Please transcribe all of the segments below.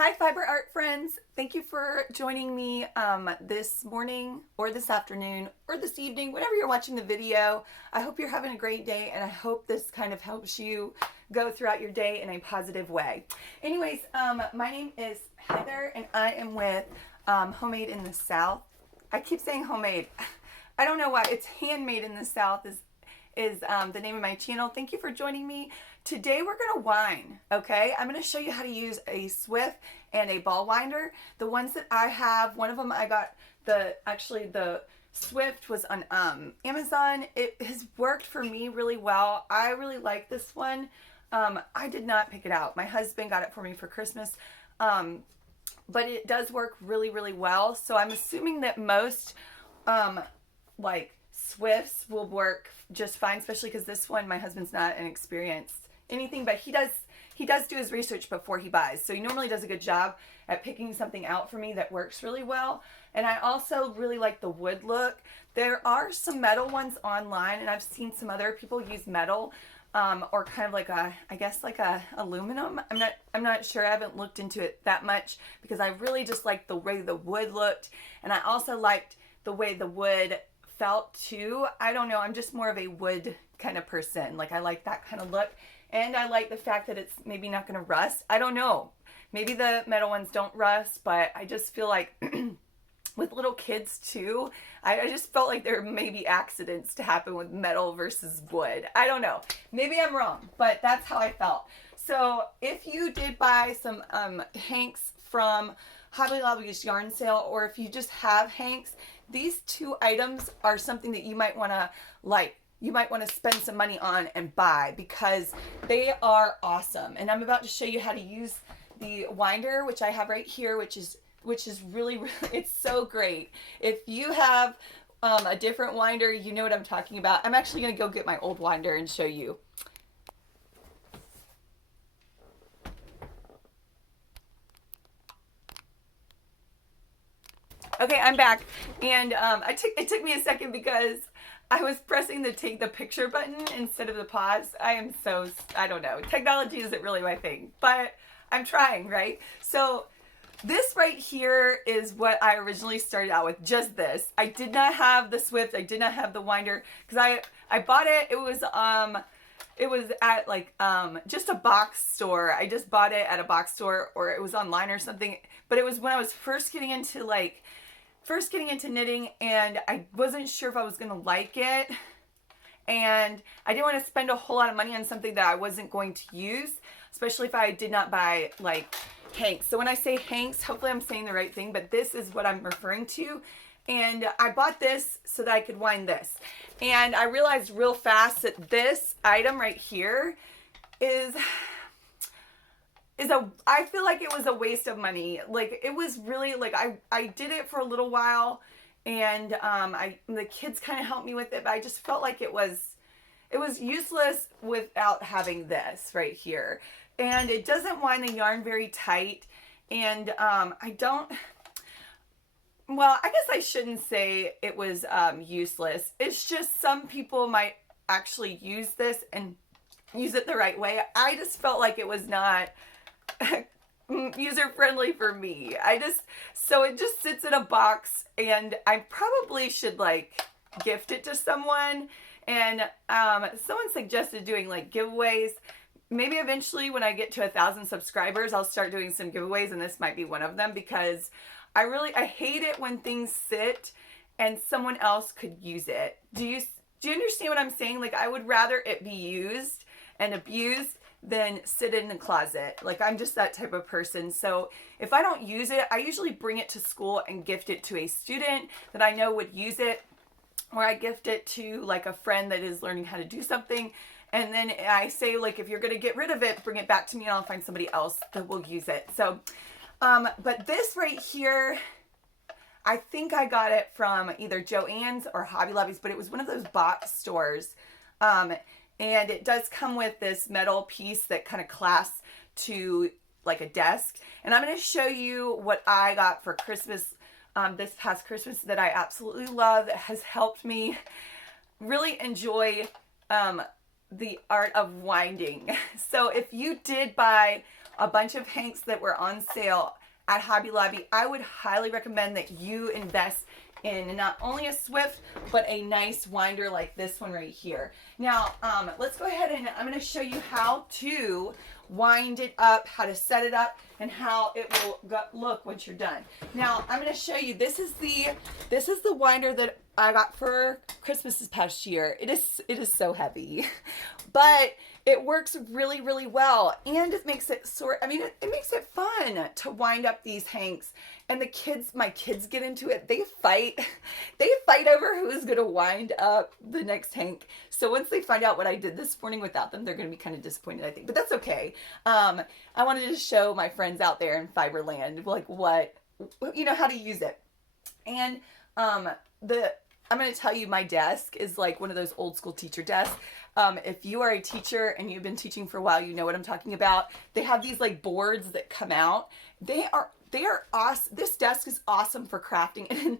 Hi, fiber art friends. Thank you for joining me this morning or this afternoon or this evening, whenever you're watching the video. I hope you're having a great day, and I hope this kind of helps you go throughout your day in a positive way. Anyways, my name is Heather, and I am with Homemade in the South. I keep saying homemade. I don't know why. It's Handmade in the South is the name of my channel. Thank you for joining me. Today we're gonna wind, okay? I'm gonna show you how to use a Swift and a ball winder. The ones that I have, one of them I got, the Swift was on Amazon. It has worked for me really well. I really like this one. I did not pick it out. My husband got it for me for Christmas. But it does work really, really well. So I'm assuming that most like Swifts will work just fine, especially because this one, my husband's not an experienced anything, but he does do his research before he buys. So he normally does a good job at picking something out for me that works really well. And I also really like the wood look. There are some metal ones online, and I've seen some other people use metal or kind of like I guess like a aluminum. I'm not sure. I haven't looked into it that much because I really just liked the way the wood looked, and I also liked the way the wood felt too. I don't know. I'm just more of a wood kind of person. Like I like that kind of look. And I like the fact that it's maybe not going to rust. I don't know. Maybe the metal ones don't rust, but I just feel like with little kids too, I just felt like there may be accidents to happen with metal versus wood. I don't know. Maybe I'm wrong, but that's how I felt. So if you did buy some hanks from Hobby Lobby's yarn sale, or if you just have hanks, these two items are something that you might want to spend some money on and buy because they are awesome. And I'm about to show you how to use the winder, which I have right here, which is really, it's so great. If you have a different winder, you know what I'm talking about. I'm actually going to go get my old winder and show you. Okay, I'm back, and it took me a second because I was pressing the take the picture button instead of the pause. I don't know. Technology isn't really my thing, but I'm trying, right? So this right here is what I originally started out with, just this. I did not have the Swift. I did not have the winder because I bought it. It was at like just a box store. I just bought it at a box store, or it was online or something. But it was when I was first getting into knitting, and I wasn't sure if I was gonna like it, and I didn't want to spend a whole lot of money on something that I wasn't going to use, especially if I did not buy like hanks. So when I say hanks, hopefully I'm saying the right thing, but this is what I'm referring to. And I bought this so that I could wind this, and I realized real fast that this item right here I feel like it was a waste of money. Like it was really like I did it for a little while, and the kids kind of helped me with it, but I just felt like it was useless without having this right here. And it doesn't wind the yarn very tight, and I guess I shouldn't say it was useless. It's just some people might actually use this and use it the right way. I just felt like it was not user friendly for me. So it just sits in a box, and I probably should like gift it to someone. And someone suggested doing like giveaways. Maybe eventually when I get to 1,000 subscribers, I'll start doing some giveaways, and this might be one of them, because I hate it when things sit and someone else could use it. Do you understand what I'm saying? Like I would rather it be used and abused than sit in the closet. Like I'm just that type of person. So if I don't use it, I usually bring it to school and gift it to a student that I know would use it, or I gift it to like a friend that is learning how to do something. And then I say, like, if you're going to get rid of it, bring it back to me and I'll find somebody else that will use it. So, but this right here, I think I got it from either Joann's or Hobby Lobby's, but it was one of those box stores. And it does come with this metal piece that kind of clasps to like a desk. And I'm going to show you what I got for Christmas this past Christmas that I absolutely love, that has helped me really enjoy the art of winding. So if you did buy a bunch of hanks that were on sale at Hobby Lobby. I would highly recommend that you invest in not only a Swift, but a nice winder like this one right here. Now, let's go ahead and I'm going to show you how to wind it up, how to set it up, and how it will look once you're done. Now, I'm going to show you, this is the winder that I got for Christmas this past year. It is so heavy, but it works really, really well, and it makes it it makes it fun to wind up these hanks. And my kids get into it. They fight over who's gonna wind up the next hank. So once they find out what I did this morning without them, they're gonna be kind of disappointed, I think. But that's okay. I wanted to show my friends out there in Fiberland like how to use it. And I'm going to tell you, my desk is like one of those old school teacher desks. If you are a teacher and you've been teaching for a while, you know what I'm talking about. They have these like boards that come out. They are awesome. This desk is awesome for crafting. And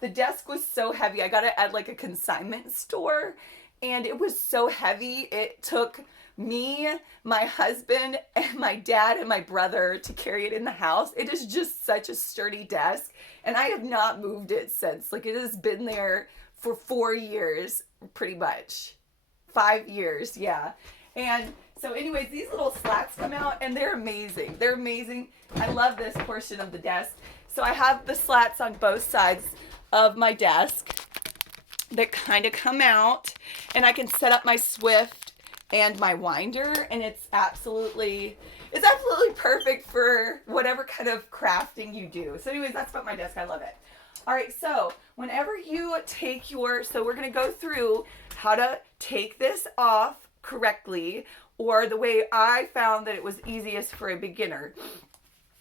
the desk was so heavy. I got it at like a consignment store, and it was so heavy. It took me, my husband, and my dad and my brother to carry it in the house. It is just such a sturdy desk, and I have not moved it since. Like, it has been there for 4 years, pretty much. 5 years, yeah. And so anyways, these little slats come out, and they're amazing. They're amazing. I love this portion of the desk. So I have the slats on both sides of my desk that kind of come out, and I can set up my Swift and my winder, and it's absolutely perfect for whatever kind of crafting you do. So anyways, that's about my desk. I love it. All right, so whenever you so we're going to go through how to take this off correctly, or the way I found that it was easiest for a beginner.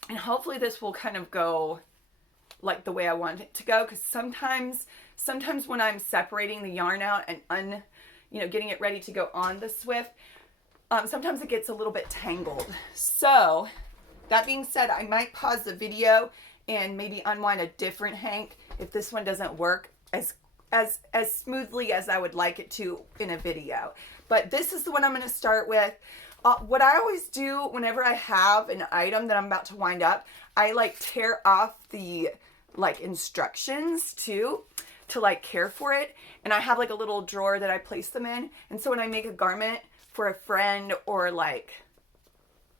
And hopefully this will kind of go like the way I want it to go, because sometimes when I'm separating the yarn out and getting it ready to go on the Swift, sometimes it gets a little bit tangled. So that being said, I might pause the video and maybe unwind a different hank if this one doesn't work as smoothly as I would like it to in a video. But this is the one I'm going to start with. What I always do whenever I have an item that I'm about to wind up, I like tear off the instructions too, to like care for it. And I have like a little drawer that I place them in. And so when I make a garment for a friend, or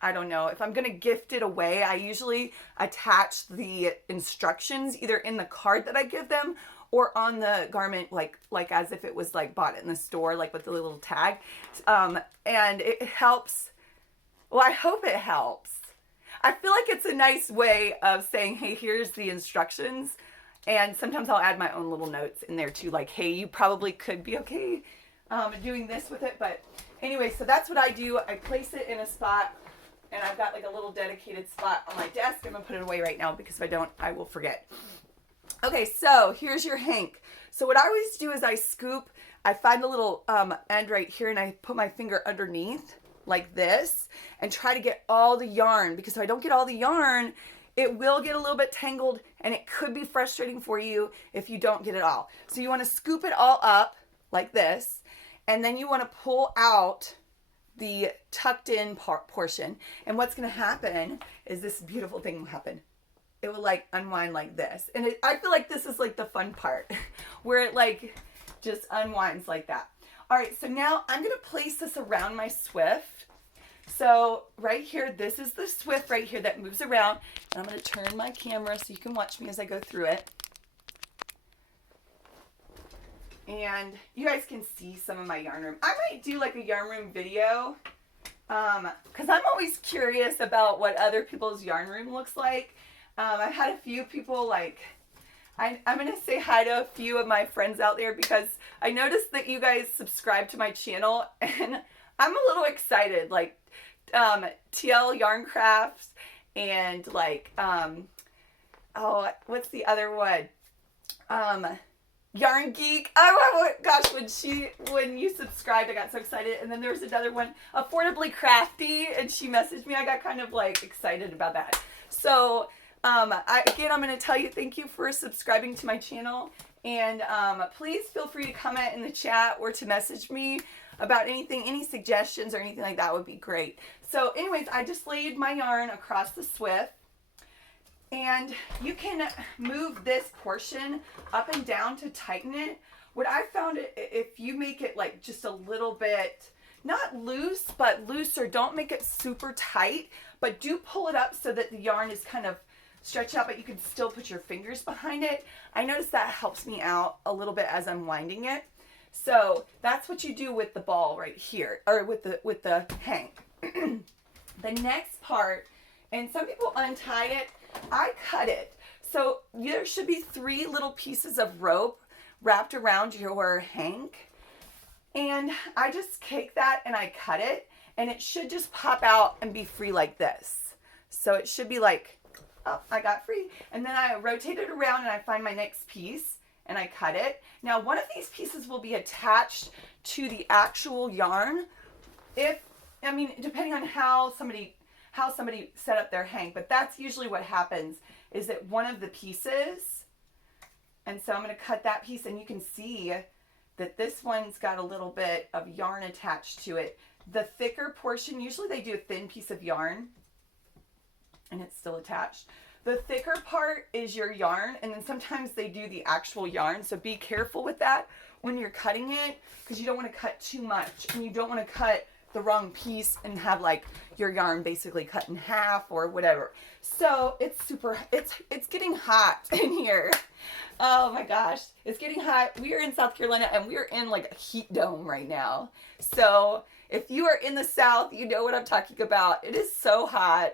I don't know, if I'm going to gift it away, I usually attach the instructions either in the card that I give them or on the garment, like as if it was like bought in the store, like with the little tag. And it helps. Well, I hope it helps. I feel like it's a nice way of saying, hey, here's the instructions. And sometimes I'll add my own little notes in there too, like, hey, you probably could be okay doing this with it. But anyway, so that's what I do. I place it in a spot, and I've got like a little dedicated spot on my desk. I'm gonna put it away right now, because if I don't, I will forget. Okay, so here's your hank. So what I always do is I find the little end right here, and I put my finger underneath like this and try to get all the yarn, because if I don't get all the yarn, it will get a little bit tangled, and it could be frustrating for you if you don't get it all. So you want to scoop it all up like this, and then you want to pull out the tucked in portion. And what's going to happen is this beautiful thing will happen. It will like unwind like this. And I feel like this is like the fun part where it like just unwinds like that. All right, so now I'm going to place this around my Swift. So right here, this is the Swift right here that moves around. And I'm going to turn my camera so you can watch me as I go through it. And you guys can see some of my yarn room. I might do like a yarn room video, because I'm always curious about what other people's yarn room looks like. I've had a few people like, I'm going to say hi to a few of my friends out there, because I noticed that you guys subscribe to my channel, and I'm a little excited. Like TL Yarn Crafts, and like, oh, what's the other one? Yarn Geek. Oh my gosh, when you subscribed, I got so excited. And then there was another one, Affordably Crafty, and she messaged me. I got kind of like excited about that. So I'm going to tell you thank you for subscribing to my channel, and please feel free to comment in the chat or to message me. about anything, any suggestions or anything like that would be great. So anyways, I just laid my yarn across the swift, and you can move this portion up and down to tighten it. What I found, if you make it like just a little bit, not loose, but looser, don't make it super tight, but do pull it up so that the yarn is kind of stretched out, but you can still put your fingers behind it. I notice that helps me out a little bit as I'm winding it. So that's what you do with the ball right here, or with the hank. The next part, and some people untie it, I cut it. So there should be 3 little pieces of rope wrapped around your hank. And I just take that and I cut it, and it should just pop out and be free like this. So it should be like, oh, I got free. And then I rotate it around and I find my next piece and I cut it. Now one of these pieces will be attached to the actual yarn. Depending on how somebody set up their hank, but that's usually what happens, is that one of the pieces, and so I'm going to cut that piece, and you can see that this one's got a little bit of yarn attached to it. The thicker portion, usually they do a thin piece of yarn and it's still attached. The thicker part is your yarn, and then sometimes they do the actual yarn, so be careful with that when you're cutting it, because you don't want to cut too much, and you don't want to cut the wrong piece and have like your yarn basically cut in half or whatever. So it's getting hot in here. Oh my gosh, it's getting hot. We are in South Carolina and we are in like a heat dome right now. So if you are in the South, you know what I'm talking about. It is so hot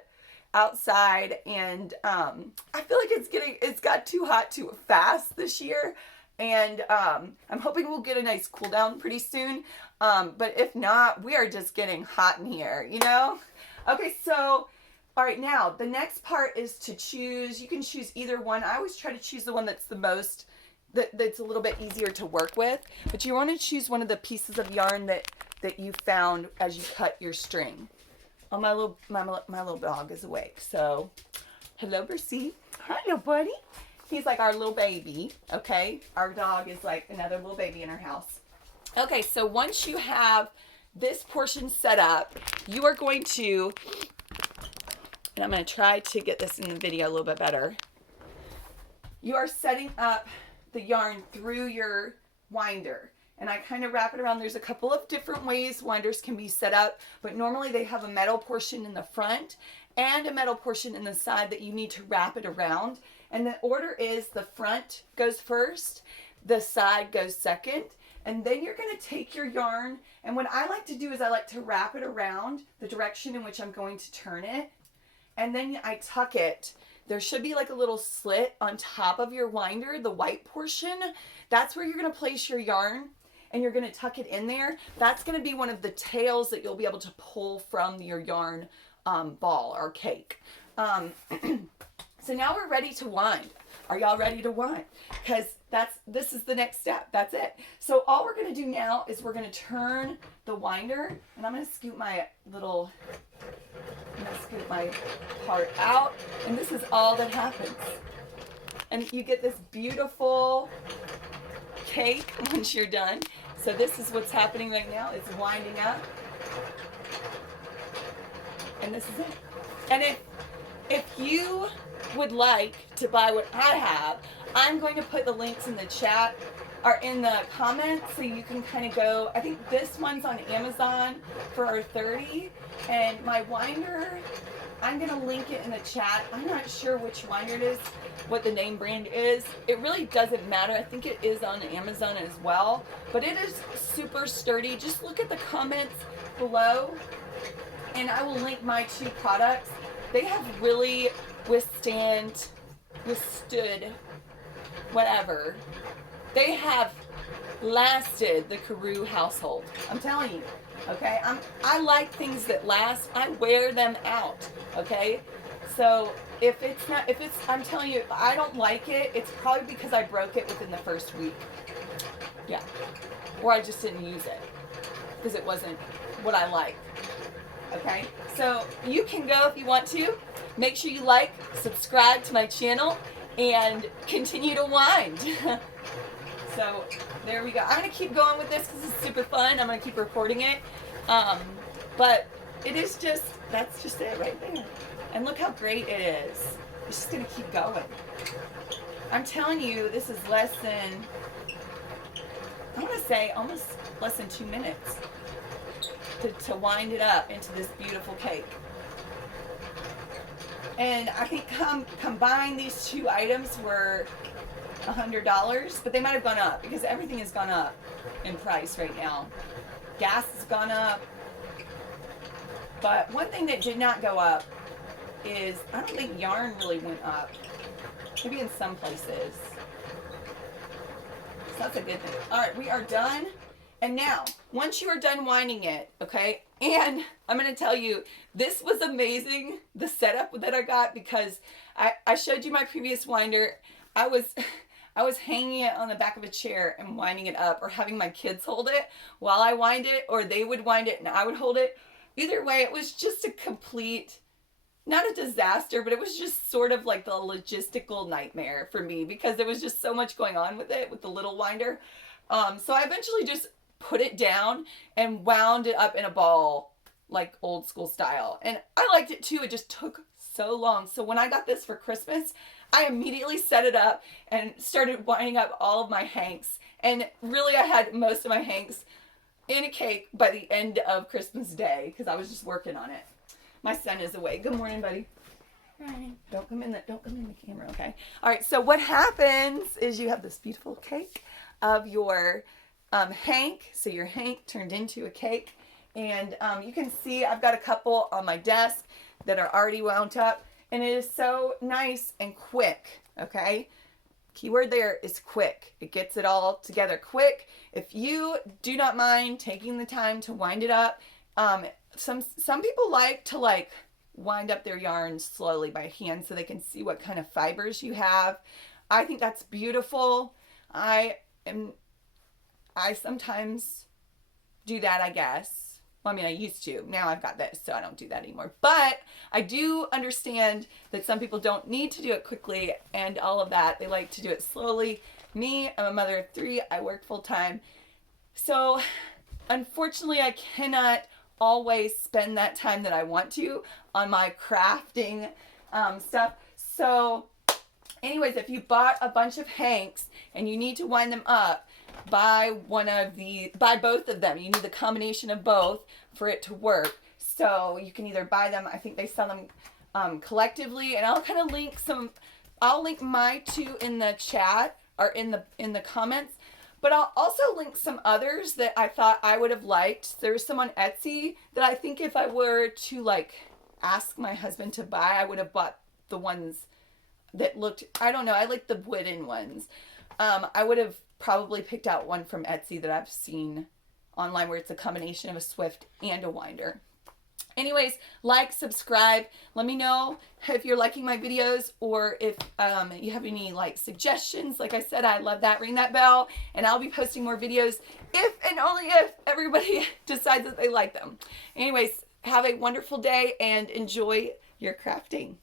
outside, and I feel like it's got too hot too fast this year. And I'm hoping we'll get a nice cool down pretty soon. But if not, we are just getting hot in here, you know? Okay, so, all right, now the next part is to choose. You can choose either one. I always try to choose the one that's the most, that's a little bit easier to work with. But you want to choose one of the pieces of yarn that you found as you cut your string. Oh, my little dog is awake. So, hello, Bercy. Hi, little buddy. He's like our little baby, okay? Our dog is like another little baby in our house. Okay, so once you have this portion set up, you are going to, and I'm going to try to get this in the video a little bit better. You are setting up the yarn through your winder. And I kind of wrap it around. There's a couple of different ways winders can be set up, but normally they have a metal portion in the front and a metal portion in the side that you need to wrap it around. And the order is the front goes first, the side goes second, and then you're going to take your yarn, and what I like to do is I like to wrap it around the direction in which I'm going to turn it, and then I tuck it. There should be like a little slit on top of your winder, the white portion. That's where you're going to place your yarn, and you're going to tuck it in there. That's going to be one of the tails that you'll be able to pull from your yarn ball or cake. So now we're ready to wind. Are y'all ready to wind? Because this is the next step. That's it. So all we're going to do now is we're going to turn the winder, and I'm going to scoot my part out, and this is all that happens. And you get this beautiful cake once you're done. So this is what's happening right now. It's winding up. And this is it. And if you would like to buy what I have, I'm going to put the links in the chat or in the comments so you can kind of go. I think this one's on Amazon for $30, and my winder, I'm going to link it in the chat. I'm not sure which winder it is, what the name brand is. It really doesn't matter. I think it is on Amazon as well, but it is super sturdy. Just look at the comments below, and I will link my 2 products. They have really withstood whatever. They have lasted the Crew household. I'm telling you, okay? I like things that last. I wear them out, okay? So if I'm telling you, if I don't like it, it's probably because I broke it within the first week. Yeah. Or I just didn't use it because it wasn't what I like. Okay? So you can go if you want to. Make sure you like, subscribe to my channel, and continue to wind. So there we go. I'm going to keep going with this because it's super fun. I'm going to keep recording it. But it is just, that's just it right there. And look how great it is. It's just going to keep going. I'm telling you, this is less than, I want to say almost less than 2 minutes to wind it up into this beautiful cake. And I think combined these two items were $100, but they might have gone up because everything has gone up in price right now. Gas has gone up. But one thing that did not go up is, I don't think yarn really went up. Maybe in some places. So that's a good thing. All right, we are done. And now, once you are done winding it, okay, and I'm going to tell you, this was amazing, the setup that I got, because I showed you my previous winder. I was hanging it on the back of a chair and winding it up, or having my kids hold it while I wind it, or they would wind it and I would hold it. Either way, it was just a complete, not a disaster, but it was just sort of like the logistical nightmare for me because there was just so much going on with it, with the little winder. So I eventually just put it down and wound it up in a ball, like old school style. And I liked it too. It just took so long. So when I got this for Christmas, I immediately set it up and started winding up all of my hanks. And really, I had most of my hanks in a cake by the end of Christmas Day because I was just working on it. My son is away. Good morning, buddy. Right. Don't come in the camera, okay? All right, so what happens is you have this beautiful cake of your hank. So your hank turned into a cake. And you can see I've got a couple on my desk that are already wound up. And it is so nice and quick, okay? Keyword there is quick. It gets it all together quick. If you do not mind taking the time to wind it up, some people like to wind up their yarn slowly by hand so they can see what kind of fibers you have. I think that's beautiful. I sometimes do that, I guess. Well, I mean, I used to. Now I've got this, so I don't do that anymore. But I do understand that some people don't need to do it quickly and all of that. They like to do it slowly. Me, I'm a mother of 3. I work full time. So unfortunately, I cannot always spend that time that I want to on my crafting stuff. So anyways, if you bought a bunch of hanks and you need to wind them up, buy both of them. You need the combination of both for it to work. So you can either buy them, I think they sell them collectively, and I'll kind of link I'll link my two in the chat or in the comments. But I'll also link some others that I thought I would have liked. There's some on Etsy that I think if I were to ask my husband to buy, I would have bought the ones that looked, I don't know, I like the wooden ones. I would have probably picked out one from Etsy that I've seen online where it's a combination of a Swift and a winder. Anyways, subscribe. Let me know if you're liking my videos or if you have any suggestions. Like I said, I love that. Ring that bell and I'll be posting more videos if and only if everybody decides that they like them. Anyways, have a wonderful day and enjoy your crafting.